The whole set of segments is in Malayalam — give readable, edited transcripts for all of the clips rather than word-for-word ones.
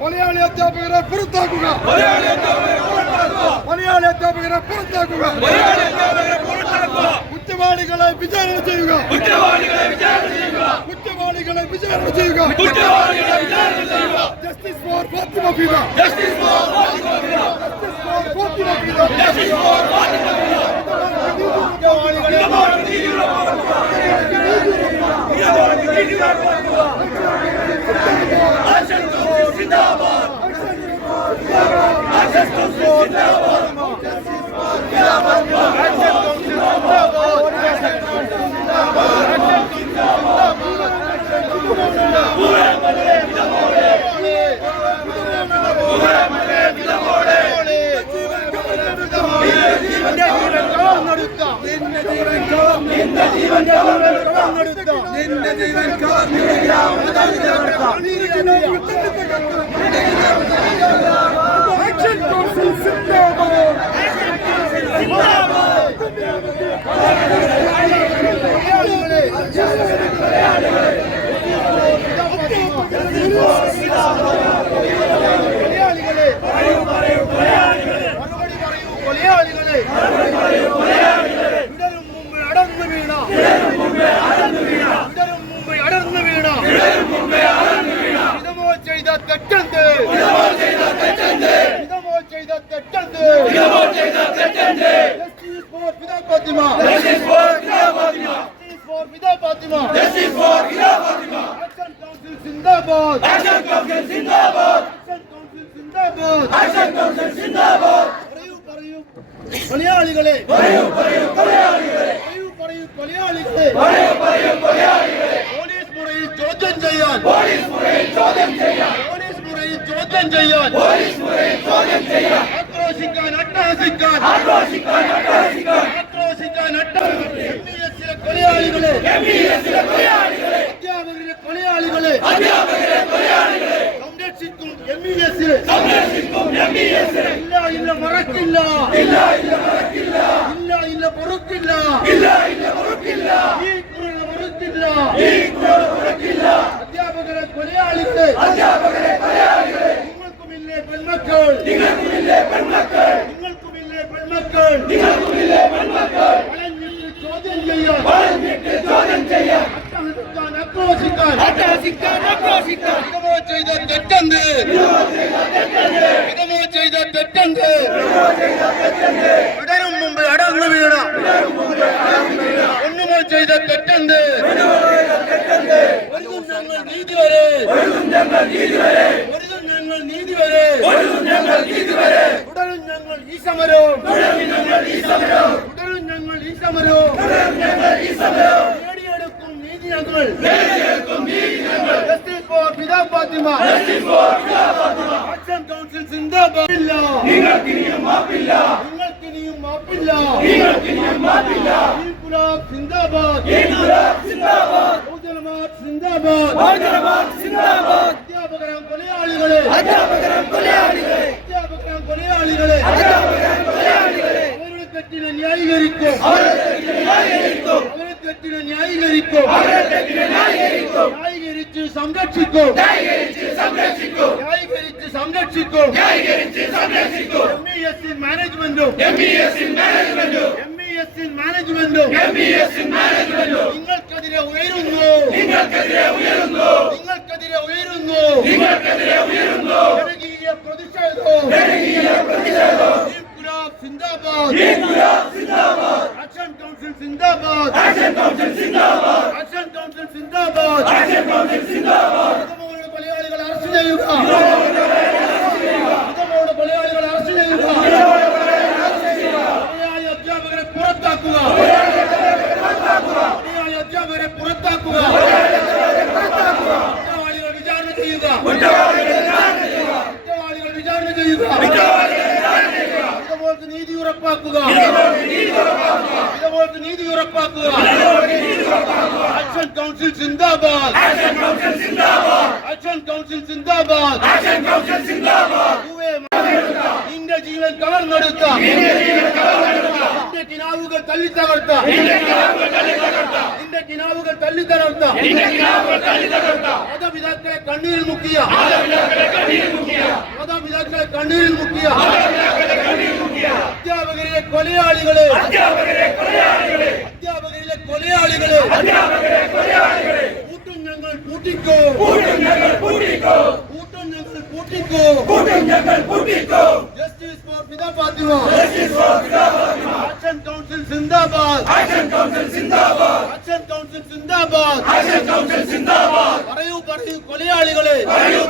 മലയാളി അധ്യാപകരെ പുറത്താക്കുക. മലയാളി അധ്യാപകരെ പുറത്താക്കുക. കുറ്റവാളികളെ വിചാരണ ചെയ്യുക. കുറ്റവാളികളെ വിചാരണ ചെയ്യുക. Justice for Fatima Fida. Justice for Fatima Fida. Justice for Fatima Fida. മലയാളികളെ പോലീസ് മുറയിൽ ചോദ്യം ചെയ്യാൻ ആക്രോശിക്കാൻ അട്ടഹസിക്കാൻ കൊലയാളികളെ അധ്യാപകരെ കൊലയാളികളെ സംരക്ഷിക്കും MES. ഇല്ല മറക്കില്ല. ഇല്ല പൊറുക്കില്ല. ഈ കുറവ് മറക്കില്ല. അധ്യാപകരെ കൊലയാളികളെ നിങ്ങൾക്കുമില്ലേ പെൺമക്കൾ. ചോദ്യം ചെയ്യാൻ ആക്രോശിക്കാൻ വിധമോ ചെയ്ത തെറ്റെന്ത്. തുടരും മുമ്പ് അടർന്നു വീണ ഒന്നുമോ ചെയ്ത തെറ്റെന്ത്. ഞങ്ങൾ നീതി വരെ തുടരും ഞങ്ങൾ ഈ സമരവും നേടിയെടുക്കും നീതി ഞങ്ങൾ. Justice for Fida Fatima. Action council സിന്ദാബാദ്. നിങ്ങൾക്കിനിയും മാപ്പില്ല. ഇൻകുലാബ് സിന്ദാബാദ്. ബഹുജനമാത് സിന്ദാബാദ്. അധ്യാപകരാം കൊലയാളികളെ അവരുടെ തെറ്റിനെ ന്യായീകരിക്കും. ന്യായീകരിച്ച് സംരക്ഷിക്കും. MES മാനേജ്മെന്റും നിങ്ങൾക്കെതിരെ ഉയരുന്നു. ജനകീയ പ്രതിഷേധം. സിന്ദാബാദ്. ആക്ഷൻ കൗൺസിൽ സിന്ദാബാദ്. മലയാളികളെ അറസ്റ്റ് ചെയ്യുക. പുറത്താക്കുക. മലയാളി അധ്യാപകരെ പുറത്താക്കുക. കുറ്റവാളികൾ വിചാരണ ചെയ്യുക. കുറ്റവാളികൾ വിചാരണ ചെയ്യുക. ഇതുപോലത്തെ നീതി ഉറപ്പാക്കുക. ഇതുപോലത്തെ നീതി ഉറപ്പാക്കുക. ആക്ഷൻ കൗൺസിൽ സിന്ദാബാദ്. ആക്ഷൻ കൗൺസിൽ സിന്ദാബാദ്. നിന്റെ ജീവൻ കവർന്നെടുത്ത, നിന്റെ കിനാവുകൾ തല്ലിത്തകർത്ത, നിന്റെ കിനാവുകൾ തല്ലിത്തകർത്ത മാതാപിതാക്കളെ കണ്ണീരിൽ മുക്കിയ, മാതാപിതാക്കളെ കണ്ണീരിൽ മുക്കിയ അധ്യാപകരിലെ കൊലയാളികളെ, അധ്യാപകരിലെ കൊലയാളികളെ കൂട്ടും ഞങ്ങൾ പൂട്ടിക്കോ, കൂട്ടും ഞങ്ങൾ പൂട്ടിക്കോ. Justice for Fida Fatima. Action council സിന്ദാബാദ്. ആക്ഷൻ കൗൺസിൽ സിന്ദാബാദ്. പറയൂ കൊലയാളികളെ. പറയൂ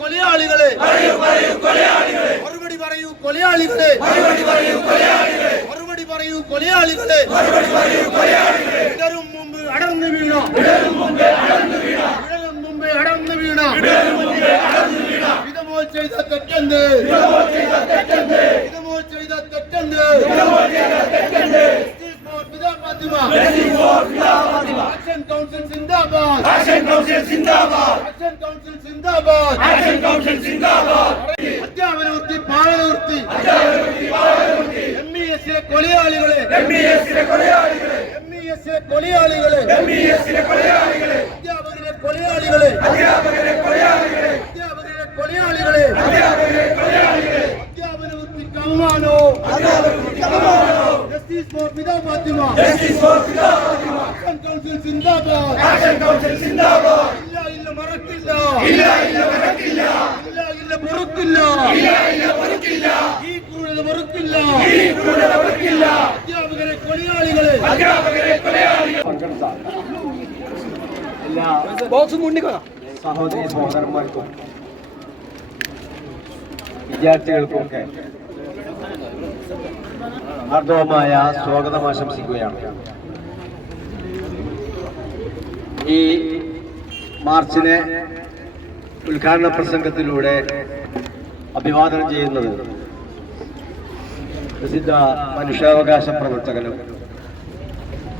കൊലയാളികളെ. മറുപടി പറയൂ കൊലയാളികളെ. മറുപടി പറയൂ കൊലയാളികളെ. ഇടരും മുമ്പ് അടർന്നു വീണ, ഇതുമോൾ ചെയ്ത തെറ്റെന്ത്, ഇതുമോൾ ചെയ്ത തെറ്റെന്ത്. ആക്ഷൻ കൗൺസിൽ സിന്ദാബാദ്. അധ്യാപന വൃത്തി പാവന വൃത്തി. MES കൊലയാളികളെ, അധ്യാപകരെ കൊലയാളികളെ, അധ്യാപന വൃത്തിക്ക് അവമാനോ. Justice for Fida Fatima. Action council സിന്ദാബാദ്. ഇല്ല മറക്കില്ല, ഇല്ല പൊറുക്കില്ല, ഈ ക്രൂരത പൊറുക്കില്ല. അധ്യാപകരെ കൊലയാളികളെ. എല്ലാ സഹോദരി സഹോദരന്മാർക്കും വിദ്യാർത്ഥികൾക്കുമൊക്കെ ഹാർദവമായ സ്വാഗതം ആശംസിക്കുകയാണ്. ഈ മാർച്ചിനെ ഉദ്ഘാടന പ്രസംഗത്തിലൂടെ അഭിവാദനം ചെയ്യുന്നത് പ്രസിദ്ധ മനുഷ്യാവകാശ പ്രവർത്തകനും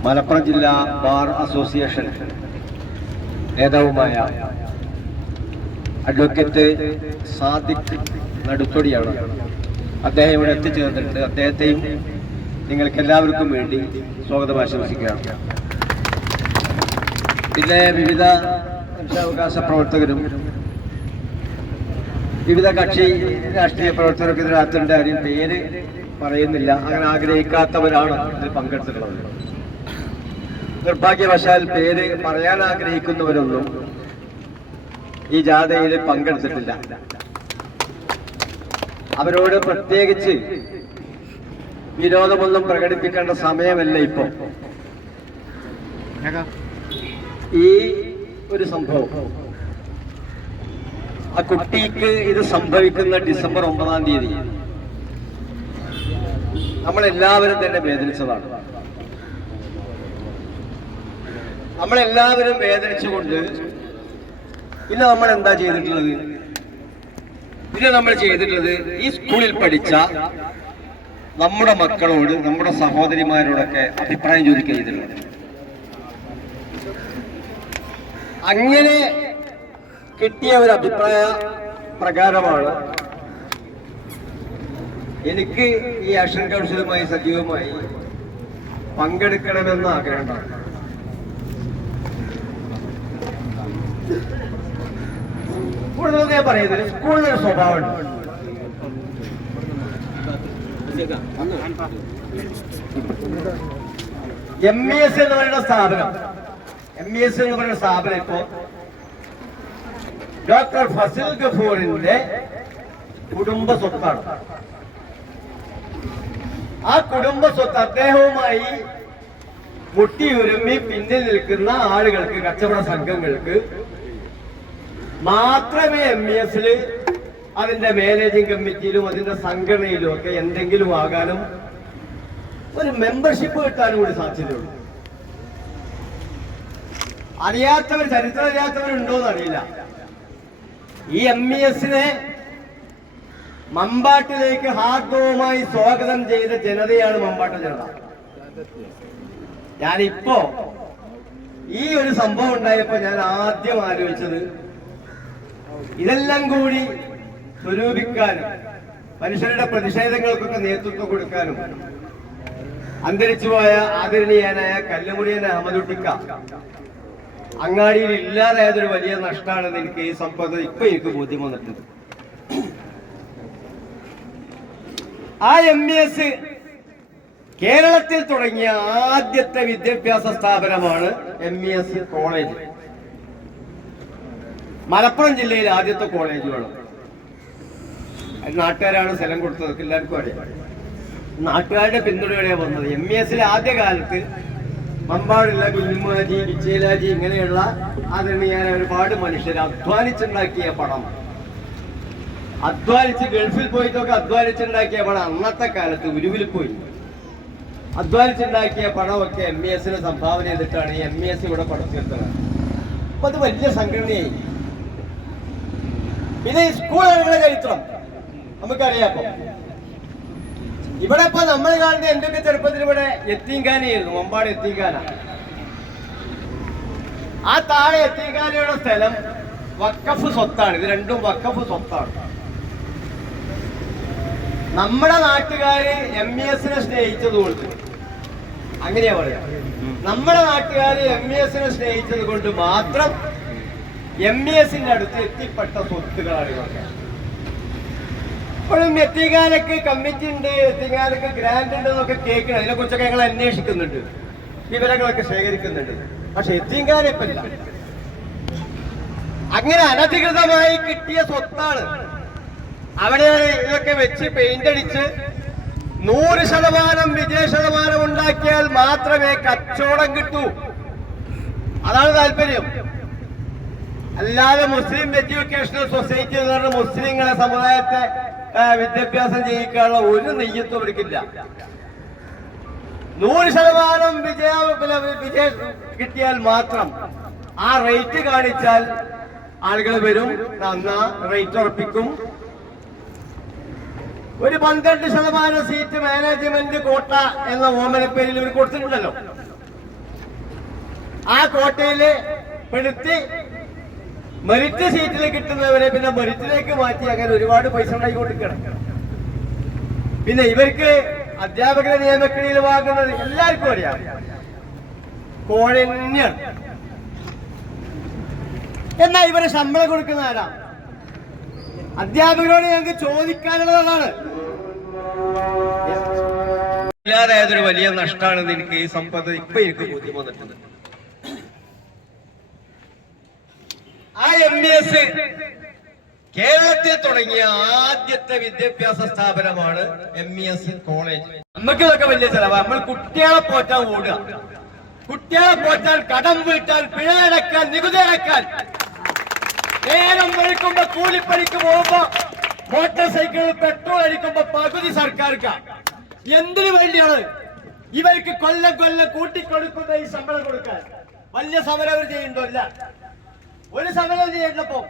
മലപ്പുറം ജില്ലാ ബാർ അസോസിയേഷൻ നേതാവുമായ അഡ്വക്കേറ്റ് സാദിഖ് നടുത്തൊടിയാണ്. അദ്ദേഹം ഇവിടെ എത്തിച്ചേർന്നിട്ടുണ്ട്. അദ്ദേഹത്തെയും നിങ്ങൾക്ക് എല്ലാവർക്കും വേണ്ടി സ്വാഗതം ആശംസിക്കുകയാണ്. പിന്നെ വിവിധ മനുഷ്യാവകാശ പ്രവർത്തകരും വിവിധ കക്ഷി രാഷ്ട്രീയ പ്രവർത്തകർക്ക് ഇതിനകത്തുണ്ട്. ആരും പേര് പറയുന്നില്ല. അങ്ങനെ ആഗ്രഹിക്കാത്തവരാണ് ഇതിൽ പങ്കെടുത്തിട്ടുള്ളത്. നിർഭാഗ്യവശാൽ പേര് പറയാൻ ആഗ്രഹിക്കുന്നവരൊന്നും ഈ ജാഥയിൽ പങ്കെടുത്തിട്ടില്ല. അവരോട് പ്രത്യേകിച്ച് വിരോധമൊന്നും പ്രകടിപ്പിക്കേണ്ട സമയമല്ല ഇപ്പോ. ഈ ഒരു സംഭവം, ആ കുട്ടിക്ക് ഇത് സംഭവിക്കുന്ന ഡിസംബർ 9-ാം തീയതി നമ്മളെല്ലാവരും തന്നെ വേദനിച്ചതാണ്. നമ്മളെല്ലാവരും വേദനിച്ചുകൊണ്ട് പിന്നെ നമ്മൾ എന്താ ചെയ്തിട്ടുള്ളത്? പിന്നെ നമ്മൾ ചെയ്തിട്ടുള്ളത് ഈ സ്കൂളിൽ പഠിച്ച നമ്മുടെ മക്കളോട്, നമ്മുടെ സഹോദരിമാരോടൊക്കെ അഭിപ്രായം ചോദിക്കുക ചെയ്തിട്ടുള്ളത്. അങ്ങനെ കിട്ടിയ ഒരു അഭിപ്രായ പ്രകാരമാണ് എനിക്ക് ഈ ആക്ഷൻ കൗൺസിലുമായി സജീവമായി പങ്കെടുക്കണമെന്ന് ആഗ്രഹമുണ്ടാണ്. കൂടുതൽ ഞാൻ പറയുന്നത് സ്കൂളിനൊരു സ്വഭാവമുണ്ട്. MES എന്ന് പറയുന്ന സ്ഥാപനം, MES എന്ന് പറയുന്ന സ്ഥാപനം ഇപ്പോ ഡോക്ടർ ഫസിൽ ഗഫൂറിന്റെ കുടുംബ സ്വത്താണ്. ആ കുടുംബ സ്വത്ത് അദ്ദേഹവുമായി മുട്ടിയുരുമ്മി പിന്നിൽ നിൽക്കുന്ന ആളുകൾക്ക്, കച്ചവട സംഘങ്ങൾക്ക് മാത്രമേ MES-ല് അതിന്റെ മാനേജിംഗ് കമ്മിറ്റിയിലും അതിന്റെ സംഘടനയിലും ഒക്കെ എന്തെങ്കിലും ആകാനും ഒരു മെമ്പർഷിപ്പ് കിട്ടാനും കൂടി സാധ്യതയുള്ളൂ. അറിയാത്തവർ, ചരിത്രം അറിയാത്തവരുണ്ടോന്ന് അറിയില്ല. ഈ MESനെ മമ്പാട്ടിലേക്ക് ഹാർദവുമായി സ്വാഗതം ചെയ്ത ജനതയാണ് മമ്പാട്ട ജനത. ഞാനിപ്പോ ഈ ഒരു സംഭവം ഉണ്ടായപ്പോ ഞാൻ ആദ്യം ആലോചിച്ചത് ഇതെല്ലാം കൂടി സ്വരൂപിക്കാനും മനുഷ്യരുടെ പ്രതിഷേധങ്ങൾക്കൊക്കെ നേതൃത്വം കൊടുക്കാനും അന്തരിച്ചുപോയ ആദരണീയനായ കല്ലുമുറിയൻ അഹമ്മദുട്ടിക്ക അങ്ങാടിയിൽ ഇല്ലാതായതൊരു വലിയ നഷ്ടമാണെന്ന് എനിക്ക് ഈ സംഭവത്തിൽ ഇപ്പൊ എനിക്ക് ബോധ്യം വന്നിട്ടുണ്ട്. ആ MES കേരളത്തിൽ തുടങ്ങിയ ആദ്യത്തെ വിദ്യാഭ്യാസ സ്ഥാപനമാണ് MES കോളേജ്. മലപ്പുറം ജില്ലയിലെ ആദ്യത്തെ കോളേജുകളും. നാട്ടുകാരാണ് സ്ഥലം കൊടുത്തത്, എല്ലാവർക്കും അറിയാം. നാട്ടുകാരുടെ പിന്തുണയോടെയാണ് വന്നത്. MESലെ ആദ്യ കാലത്ത് മമ്പാടുള്ള കുഞ്ഞുമാജി, വിജയലാജി ഇങ്ങനെയുള്ള ആദരണീയരായ ഒരുപാട് മനുഷ്യർ അധ്വാനിച്ചുണ്ടാക്കിയ പണം, അധ്വാനിച്ച് ഗൾഫിൽ പോയിട്ടൊക്കെ അധ്വാനിച്ചുണ്ടാക്കിയ പണം അന്നത്തെ കാലത്ത് ഉരുവിൽ പോയി അധ്വാനിച്ചുണ്ടാക്കിയ പണമൊക്കെ MESന് സംഭാവന ചെയ്തിട്ടാണ് ഈ MES ഇവിടെ പടച്ചെടുത്തത്. അപ്പൊ അത് വലിയ സംഘടനയായി. പിന്നെ സ്കൂളുകളുടെ ചരിത്രം നമുക്കറിയാം. ഇവിടെ ഇപ്പൊ നമ്മൾ കാണുന്ന എന്റെയൊക്കെ ചെറുപ്പത്തിൽ ഇവിടെ യത്തീംഖാനയായിരുന്നു, മമ്പാട് യത്തീംഖാന. ആ താഴെ യത്തീംഖാനയുടെ സ്ഥലം വഖഫ് സ്വത്താണ്. ഇത് രണ്ടും വഖഫ് സ്വത്താണ്. നമ്മുടെ നാട്ടുകാര് MESനെ സ്നേഹിച്ചത് കൊണ്ട്, അങ്ങനെയാ പറയാ, നമ്മുടെ നാട്ടുകാര് MESനെ സ്നേഹിച്ചത് കൊണ്ട് മാത്രം MESന്റെ അടുത്ത് എത്തിപ്പെട്ട സ്വത്തുകളാണ് ഇതൊക്കെ. ഇപ്പോഴും യത്തീംഖാനക്ക് കമ്മിറ്റി ഉണ്ട്, യത്തീംഖാനക്ക് ഗ്രാന്റ് ഉണ്ട് എന്നൊക്കെ കേൾക്കണം. അതിനെ കുറിച്ചൊക്കെ ഞങ്ങൾ അന്വേഷിക്കുന്നുണ്ട്, വിവരങ്ങളൊക്കെ ശേഖരിക്കുന്നുണ്ട്. പക്ഷെ യത്തീംഖാന ഇപ്പൊ ഇല്ല. അങ്ങനെ അനധികൃതമായി കിട്ടിയ സ്വത്താണ്. അവിടെ ഇതൊക്കെ വെച്ച് പെയിന്റ് അടിച്ച് 100% വിജയശതമാനം ഉണ്ടാക്കിയാൽ മാത്രമേ കച്ചവടം കിട്ടൂ. അതാണ് താല്പര്യം. അല്ലാതെ മുസ്ലിം എഡ്യൂക്കേഷണൽ സൊസൈറ്റി എന്ന് പറഞ്ഞ മുസ്ലിങ്ങളെ സമുദായത്തെ വിദ്യാഭ്യാസം ചെയ്യിക്കാനുള്ള ഒരു നെയ്യത്തും അവർക്കില്ല. 100% വിജയം കിട്ടിയാൽ മാത്രം ആ റേറ്റ് കാണിച്ചാൽ ആളുകൾ വരും, റേറ്റ് ഉറപ്പിക്കും. ഒരു 12% സീറ്റ് മാനേജ്മെന്റ് കോട്ട എന്ന ഓമനപ്പേരിൽ ഇവർ കൊടുത്തിട്ടുണ്ടല്ലോ. ആ കോട്ടയില് പെടുത്തി മെറിറ്റ് സീറ്റിൽ കിട്ടുന്നവരെ പിന്നെ മെറിറ്റിലേക്ക് മാറ്റി അങ്ങനെ ഒരുപാട് പൈസ ഉണ്ടായിക്കൊണ്ടിരിക്കണം. പിന്നെ ഇവർക്ക് അധ്യാപകരെ നിയമക്കിഴിയിൽ വാങ്ങുന്നത് എല്ലാവർക്കും അറിയാം, കോഴ തന്നെയാണ്. എന്നാ ഇവരെ ശമ്പളം കൊടുക്കുന്ന ആരാ? അധ്യാപകരോട് ഞങ്ങൾക്ക് ചോദിക്കാനുള്ളതാണ്. ഇല്ലാതായതൊരു വലിയ നഷ്ടമാണെന്ന് എനിക്ക് ഈ സമ്പത്ത് ഇപ്പൊ എനിക്ക് ബോധ്യം വന്നിട്ടുണ്ട്. ആ MES കേരളത്തിൽ തുടങ്ങിയ ആദ്യത്തെ വിദ്യാഭ്യാസ സ്ഥാപനമാണ് MES കോളേജ്. നമുക്ക് ഇതൊക്കെ വലിയ ചെലവാ. നമ്മൾ കുട്ടികളെ പോറ്റാൻ ഓടുക, കുട്ടികളെ പോറ്റാൻ, കടം വീട്ടാൻ, പിഴ അടക്കാൻ, നികുതി അടക്കാൻ. നേരം വെളുക്കുമ്പോ കൂലിപ്പണിക്ക് പോകുമ്പോ മോട്ടോർ സൈക്കിളിൽ പെട്രോൾ അടിക്കുമ്പോ പകുതി സർക്കാർക്ക്. എന്തിനു വേണ്ടിയാണ് ഇവർക്ക് കൊല്ലം കൊല്ലം കൂട്ടിക്കൊടുക്കുന്ന ഈ ശമ്പളം കൊടുക്കാൻ? വലിയ സമരം അവർ ചെയ്യുന്നുണ്ടോ? ഇല്ല, ഒരു സമരം ചെയ്യണ്ടപ്പോ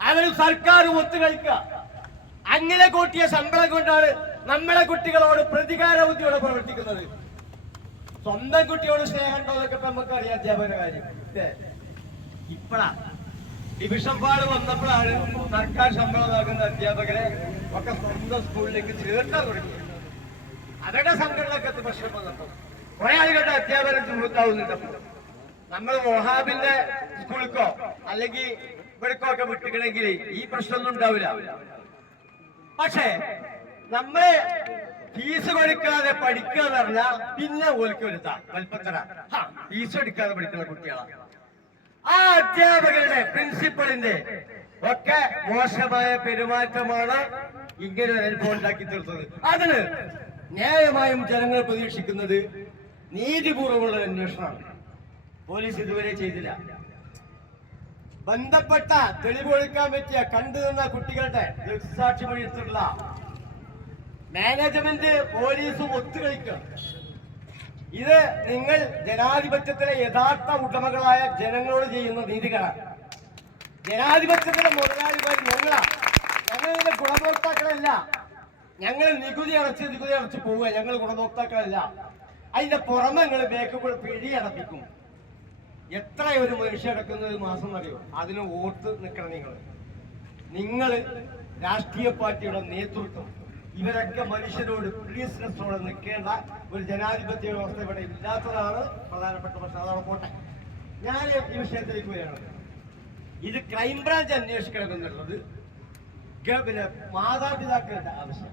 അവർ സർക്കാർ ഒത്തുകളിക്കുക. അങ്ങനെ കൂട്ടിയ ശമ്പളം കൊണ്ടാണ് നമ്മുടെ കുട്ടികളോട് പ്രതികാര ബുദ്ധിയോടെ പ്രവർത്തിക്കുന്നത്. സ്വന്തം കുട്ടിയോട് സ്നേഹം ഉണ്ടോ എന്നൊക്കെ നമുക്ക് അറിയാം. അധ്യാപകരുടെ കാര്യം ഇപ്പഴാ ഡിവിഷൻ പാട് വന്നപ്പോഴാണ് സർക്കാർ ശമ്പളം നൽകുന്ന അധ്യാപകരെ ഒക്കെ സ്വന്തം സ്കൂളിലേക്ക് ചേർക്കാൻ തുടങ്ങി. അവരുടെ സംഘടനക്കത്ത് പ്രശ്നം വന്നപ്പോൾ കുറെ ആളുകളുടെ അധ്യാപകരെ സുഹൃത്താവുന്നുണ്ടപ്പോൾ നമ്മൾ വഹാബിന്റെ സ്കൂളിക്കോ അല്ലെങ്കിൽ ഇവിടേക്കോ ഒക്കെ വിട്ടിക്കണമെങ്കിൽ ഈ പ്രശ്നമൊന്നും ഉണ്ടാവില്ല. പക്ഷേ നമ്മള് ഫീസ് കൊടുക്കാതെ പഠിക്കുക എന്ന് പറഞ്ഞാൽ പിന്നെ ഓൽക്ക് വരുത്താം വൽപ്പത്തര. ഫീസ് എടുക്കാതെ പഠിക്കുന്ന കുട്ടികളാണ്. ആ അധ്യാപകരുടെ പ്രിൻസിപ്പളിന്റെ ഒക്കെ മോശമായ പെരുമാറ്റമാണ് ഇങ്ങനെ ഒരു അനുഭവം ഉണ്ടാക്കി തീർത്തത്. അതിന് ന്യായമായും ജനങ്ങൾ പ്രതീക്ഷിക്കുന്നത് നീതിപൂർവ്വമുള്ള അന്വേഷണമാണ്. പോലീസ് ഇതുവരെ ചെയ്തില്ല. ബന്ധപ്പെട്ട തെളിവ് കൊടുക്കാൻ പറ്റിയ കണ്ടു നിന്ന കുട്ടികളുടെ ദൃക്സാക്ഷി എടുത്തിട്ടുള്ള മാനേജ്മെന്റ് പോലീസും ഒത്തുകളിക്കുക. ഇത് നിങ്ങൾ ജനാധിപത്യത്തിലെ യഥാർത്ഥ ഉടമകളായ ജനങ്ങളോട് ചെയ്യുന്ന നീതികളാണ്. ജനാധിപത്യത്തിലെ മുതലാളിമാർ ഞങ്ങളാണ്. ഞങ്ങളിതിന്റെ ഗുണഭോക്താക്കളല്ല. ഞങ്ങൾ നികുതി അടച്ച് പോവുക. ഞങ്ങൾ ഗുണഭോക്താക്കളല്ല. അതിന്റെ പുറമെ നിങ്ങൾ ബേക്കുകൾ പിഴി അടപ്പിക്കും. എത്ര ഒരു മനുഷ്യ അടക്കുന്ന ഒരു മാസം അറിയോ? അതിന് വോട്ട് നിൽക്കണം. നിങ്ങൾ രാഷ്ട്രീയ പാർട്ടിയുടെ നേതൃത്വം ഇവരൊക്കെ മനുഷ്യരോട് പ്രീസ്നെസ്സോടെ നിൽക്കേണ്ട ഒരു ജനാധിപത്യ വ്യവസ്ഥ ഇവിടെ ഇല്ലാത്തതാണ് പ്രധാനപ്പെട്ട പ്രശ്നം. അതവിടെ പോട്ടെ. ഞാൻ ഈ വിഷയത്തിലേക്ക് വരികയാണ്. ഇത് ക്രൈംബ്രാഞ്ച് അന്വേഷിക്കണമെന്നുള്ളത് പിന്നെ മാതാപിതാക്കളുടെ ആവശ്യം.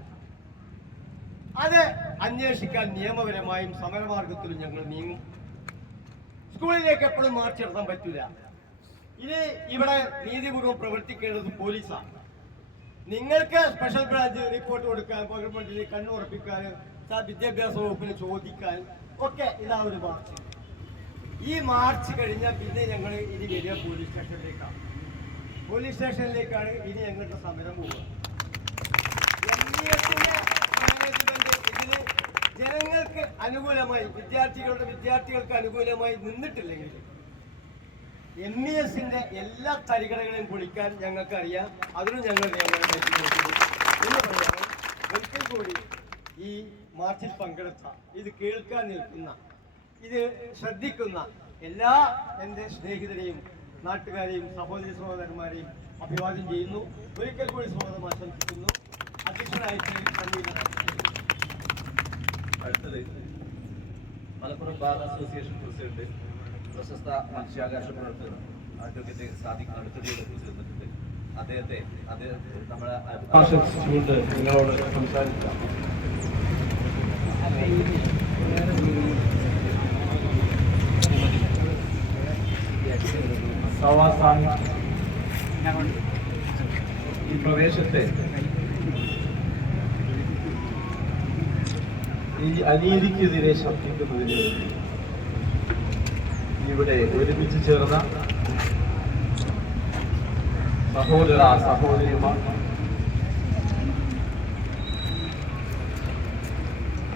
അത് അന്വേഷിക്കാൻ നിയമപരമായും സമരമാർഗത്തിലും ഞങ്ങൾ നീങ്ങും. സ്കൂളിലേക്ക് എപ്പോഴും മാർച്ച് നടത്താൻ പറ്റില്ല. ഇത് ഇവിടെ നീതിപൂർവ്വം പ്രവർത്തിക്കേണ്ടത് പോലീസാണ്. നിങ്ങൾക്ക് സ്പെഷ്യൽ ബ്രാഞ്ച് റിപ്പോർട്ട് കൊടുക്കാൻ, ഗവൺമെന്റിൽ കണ്ണുറപ്പിക്കാൻ, വിദ്യാഭ്യാസ വകുപ്പിന് ചോദിക്കാൻ ഒക്കെ ഇതാ ഒരു മാർച്ച്. ഈ മാർച്ച് കഴിഞ്ഞാൽ പിന്നെ ഞങ്ങൾ ഇനി വരിക പോലീസ് സ്റ്റേഷനിലേക്കാണ്. പോലീസ് സ്റ്റേഷനിലേക്കാണ് ഇനി ഞങ്ങളുടെ സമരം പോവുക. മാനേജ്മെന്റ് ഇതിന് ജനങ്ങൾക്ക് അനുകൂലമായി, വിദ്യാർത്ഥികൾക്ക് അനുകൂലമായി നിന്നിട്ടില്ലെങ്കിൽ MESന്റെ എല്ലാ തരികടകളെയും പൊളിക്കാൻ ഞങ്ങൾക്കറിയാം. അതിനും ഞങ്ങൾ എന്ന് പറയാൻ ഒരിക്കൽ കൂടി ഈ മാർച്ചിൽ പങ്കെടുത്ത, ഇത് കേൾക്കാൻ നിൽക്കുന്ന, ഇത് ശ്രദ്ധിക്കുന്ന എല്ലാ എൻ്റെ സ്നേഹിതരെയും നാട്ടുകാരെയും സഹോദരി സഹോദരന്മാരെയും അഭിവാദ്യം ചെയ്യുന്നു. ഒരിക്കൽ കൂടി സ്വാഗതം ആശംസിക്കുന്നു. അധ്യക്ഷനായിട്ട് അടുത്തത് മലപ്പുറം ബാർ അസോസിയേഷൻ പ്രസിഡന്റ് പ്രശസ്ത മനുഷ്യാവകാശ പ്രവർത്തകർ അഡ്വക്കേറ്റ് സാദിഖ് അടുത്തടിയുടെ ചേർന്നിട്ടുണ്ട്. അദ്ദേഹത്തെ നമ്മളെ ആശംസിച്ചുകൊണ്ട് നിങ്ങളോട് സംസാരിക്കാം. ഈ പ്രദേശത്തെ ഈ അനീതിക്കെതിരെ ശബ്ദിക്കുന്നതിന് വേണ്ടി ഇവിടെ ഒരുമിച്ച് ചേർന്ന സഹോദരിമാർ,